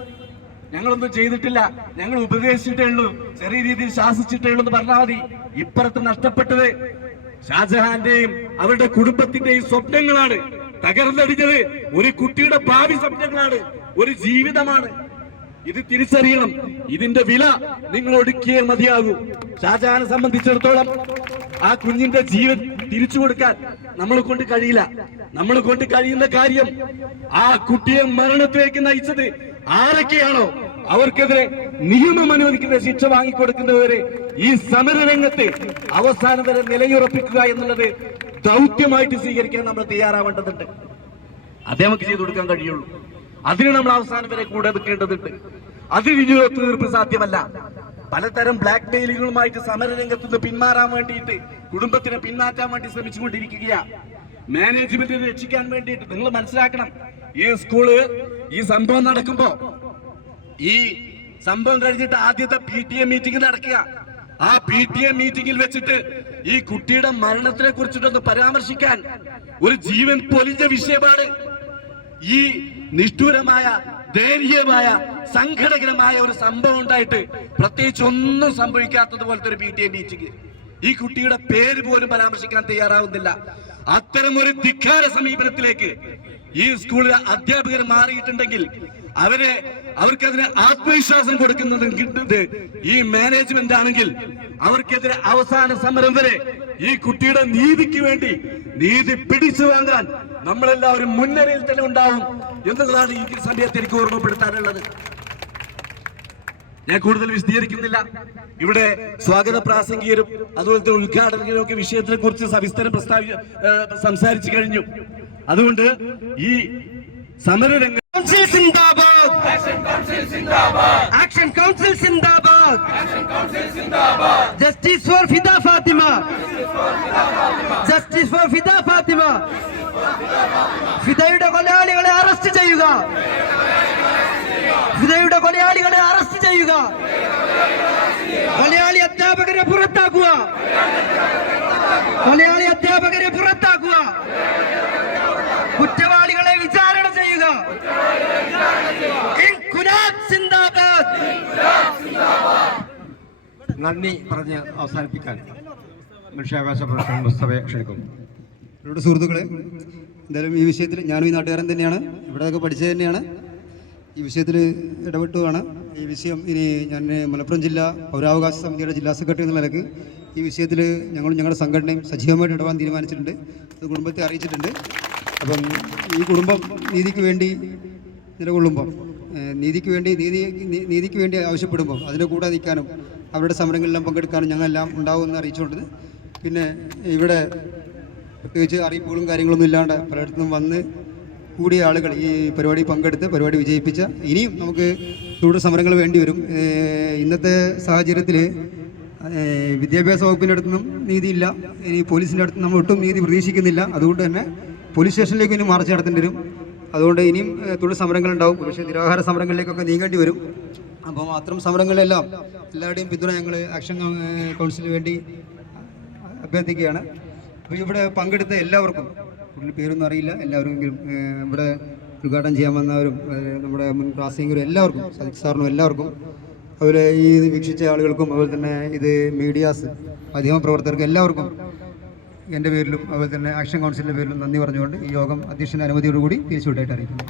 ഞങ്ങളൊന്നും ചെയ്തിട്ടില്ല, ഞങ്ങൾ ഉപദേശിച്ചിട്ടേ ഉള്ളൂ, ചെറിയ രീതിയിൽ ശാസിച്ചിട്ടേ ഉള്ളൂ എന്ന് പറഞ്ഞാൽ മതി. ഇപ്പുറത്ത് നഷ്ടപ്പെട്ടത് ഷാജഹാന്റെയും അവരുടെ കുടുംബത്തിന്റെയും സ്വപ്നങ്ങളാണ്. തകർന്നടിഞ്ഞത് ഒരു കുട്ടിയുടെ ഭാവി സ്വപ്നങ്ങളാണ്, ഒരു ജീവിതമാണ്. ഇത് തിരിച്ചറിയണം. ഇതിന്റെ വില നിങ്ങൾ ഒടുക്കിയേ മതിയാകൂ. ഷാജഹാനെ സംബന്ധിച്ചിടത്തോളം ആ കുഞ്ഞിന്റെ ജീവൻ തിരിച്ചു കൊടുക്കാൻ നമ്മളെ കൊണ്ട് കഴിയില്ല. നമ്മളെ കൊണ്ട് കഴിയുന്ന കാര്യം ആ കുട്ടിയെ മരണത്തിലേക്ക് നയിച്ചത് ആരൊക്കെയാണോ അവർക്കെതിരെ നിയമം അനുവദിക്കുന്ന ശിക്ഷ വാങ്ങിക്കൊടുക്കുന്നവരെ ഈ സമരരംഗത്ത് അവസാനം വരെ നിലയുറപ്പിക്കുക എന്നുള്ളത് ദൗത്യമായിട്ട് സ്വീകരിക്കാൻ നമ്മൾ തയ്യാറാവേണ്ടതുണ്ട്. അതേ നമുക്ക് ചെയ്തു കൊടുക്കാൻ കഴിയുള്ളൂ. അതിന് നമ്മൾ അവസാനം വരെ കൂടെ നിൽക്കേണ്ടതുണ്ട്. അതിന് തീർപ്പ് സാധ്യമല്ല. പലതരം ബ്ലാക്ക് മെയിലുകളുമായിട്ട് സമരരംഗത്ത് നിന്ന് പിന്മാറാൻ വേണ്ടിയിട്ട്, കുടുംബത്തിനെ പിന്മാറ്റാൻ വേണ്ടി ശ്രമിച്ചുകൊണ്ടിരിക്കുകയാണ്. മാനേജ്മെന്റിനെ രക്ഷിക്കാൻ വേണ്ടിയിട്ട് നിങ്ങൾ മനസ്സിലാക്കണം, ഈ സ്കൂള് ഈ സംഭവം നടക്കുമ്പോ, ഈ സംഭവം കഴിഞ്ഞിട്ട് ആദ്യത്തെ PTA മീറ്റിംഗ് നടക്കുക. ആ PTA മീറ്റിംഗിൽ വെച്ചിട്ട് ഈ കുട്ടിയുടെ മരണത്തിനെ കുറിച്ചിട്ടൊന്ന് പരാമർശിക്കാൻ ഒരു ജീവൻ പൊലിഞ്ഞ വിഷയമാണ്. ഈ നിഷ്ഠൂരമായ, ദയനീയമായ, സങ്കടകരമായ ഒരു സംഭവം ഉണ്ടായിട്ട് പ്രത്യേകിച്ച് ഒന്നും സംഭവിക്കാത്തത് പോലത്തെ ഒരു PTA മീറ്റിംഗ്, ഈ കുട്ടിയുടെ പേര് പോലും പരാമർശിക്കാൻ തയ്യാറാവുന്നില്ല. അത്തരം ഒരു ധിക്കാര സമീപനത്തിലേക്ക് ഈ സ്കൂളിലെ അധ്യാപകർ മാറിയിട്ടുണ്ടെങ്കിൽ അവർക്കതിന് ആത്മവിശ്വാസം കൊടുക്കുന്നത് ഈ മാനേജ്മെന്റ് ആണെങ്കിൽ, അവർക്കെതിരെ അവസാന സമരം വരെ ഈ കുട്ടിയുടെ നീതിക്ക് വേണ്ടി നീതി പിടിച്ചു വാങ്ങാൻ നമ്മളെല്ലാവരും മുൻനിരയിൽ തന്നെ ഉണ്ടാവും എന്നുള്ളതാണ് ഈ സമയത്ത് എനിക്ക് ഓർമ്മപ്പെടുത്താനുള്ളത്. ഞാൻ കൂടുതൽ വിശദീകരിക്കുന്നില്ല. ഇവിടെ സ്വാഗത പ്രാസംഗികരും അതുപോലത്തെ ഉദ്ഘാടകരും ഒക്കെ വിഷയത്തിനെ കുറിച്ച് സവിസ്തരം സംസാരിച്ചു കഴിഞ്ഞു. അതുകൊണ്ട് ഈ സമരരംഗം Action Council Zindabad. Justice for Fida Fatima. Justice for Fida Fatima. ഫിദയുടെ കൊലയാളികളെ അറസ്റ്റ് ചെയ്യുക. ഫിദയുടെ കൊലയാളികളെ അറസ്റ്റ് ചെയ്യുക. മലയാളി അധ്യാപകരെ പുറത്താക്കുക. മലയാളി അധ്യാപകരെ പുറത്താക്കുക. കുറ്റവാളികളെ വിചാരണ ചെയ്യുക. ഇൻകുലാബ് സിന്ദാബാദ്. നന്ദി പറഞ്ഞ് അവസാനിപ്പിക്കാൻ മനുഷ്യാവകാശ പ്രവർത്തകൻ മുസ്തഫയെ ക്ഷണിക്കുന്നു. ഇവിടെ സുഹൃത്തുക്കളെ, എന്തായാലും ഈ വിഷയത്തിൽ ഞാനും ഈ നാട്ടുകാരൻ തന്നെയാണ്, ഇവിടെയൊക്കെ പഠിച്ചത് തന്നെയാണ്. ഈ വിഷയത്തിൽ ഇടപെട്ടുമാണ്. ഈ വിഷയം ഇനി ഞാൻ മലപ്പുറം ജില്ലാ പൗരാവകാശ സമിതിയുടെ ജില്ലാ സെക്രട്ടറി എന്ന നിലയ്ക്ക് ഈ വിഷയത്തിൽ ഞങ്ങളുടെ സംഘടനയും സജീവമായിട്ട് ഇടപെടാൻ തീരുമാനിച്ചിട്ടുണ്ട്. അത് കുടുംബത്തെ അറിയിച്ചിട്ടുണ്ട്. അപ്പം ഈ കുടുംബം നീതിക്ക് വേണ്ടി നിലകൊള്ളുമ്പം, നീതിക്ക് വേണ്ടി ആവശ്യപ്പെടുമ്പോൾ അതിൻ്റെ കൂടെ നിൽക്കാനും അവരുടെ സമരങ്ങളിലെല്ലാം പങ്കെടുക്കാനും ഞങ്ങളെല്ലാം ഉണ്ടാവുമെന്ന് അറിയിച്ചുകൊണ്ട്, പിന്നെ ഇവിടെ പ്രത്യേകിച്ച് അറിയിപ്പുകളും കാര്യങ്ങളൊന്നും ഇല്ലാണ്ട് പലയിടത്തുനിന്നും വന്ന് കൂടിയ ആളുകൾ ഈ പരിപാടി പങ്കെടുത്ത് പരിപാടി വിജയിപ്പിച്ച, ഇനിയും നമുക്ക് തുടർ സമരങ്ങൾ വേണ്ടി വരും. ഇന്നത്തെ സാഹചര്യത്തിൽ വിദ്യാഭ്യാസ വകുപ്പിൻ്റെ അടുത്തുനിന്നും നീതിയില്ല, ഇനി പോലീസിൻ്റെ അടുത്ത് നമ്മൾ ഒട്ടും നീതി പ്രതീക്ഷിക്കുന്നില്ല. അതുകൊണ്ട് തന്നെ പോലീസ് സ്റ്റേഷനിലേക്ക് ഇനി മാർച്ച് നടത്തേണ്ടി വരും. അതുകൊണ്ട് ഇനിയും തുടർ സമരങ്ങളുണ്ടാവും. പക്ഷേ നിരാഹാര സമരങ്ങളിലേക്കൊക്കെ നീങ്ങേണ്ടി വരും. അപ്പം അത്തരം സമരങ്ങളിലെല്ലാം എല്ലാവരുടെയും പിന്തുണ ഞങ്ങൾ ആക്ഷൻ കൗൺസിലിന് വേണ്ടി അഭ്യർത്ഥിക്കുകയാണ്. അപ്പോൾ ഇവിടെ പങ്കെടുത്ത എല്ലാവർക്കും, കൂടുതൽ പേരൊന്നും അറിയില്ല, എല്ലാവരെങ്കിലും ഇവിടെ ഉദ്ഘാടനം ചെയ്യാൻ വന്നവരും നമ്മുടെ മുൻ പ്രാസംഗികരും എല്ലാവർക്കും, സജിത് സാറിനും എല്ലാവർക്കും, അതുപോലെ ഈ വീക്ഷിച്ച ആളുകൾക്കും, അതുപോലെ തന്നെ ഇത് മീഡിയാസ് മാധ്യമപ്രവർത്തകർക്കും എല്ലാവർക്കും എൻ്റെ പേരിലും അതുപോലെ തന്നെ ആക്ഷൻ കൗൺസിലിൻ്റെ പേരിലും നന്ദി പറഞ്ഞുകൊണ്ട് ഈ യോഗം അധ്യക്ഷൻ്റെ അനുമതിയോടുകൂടി പിരിച്ചുവിട്ടായിട്ട് അറിയിക്കുന്നു.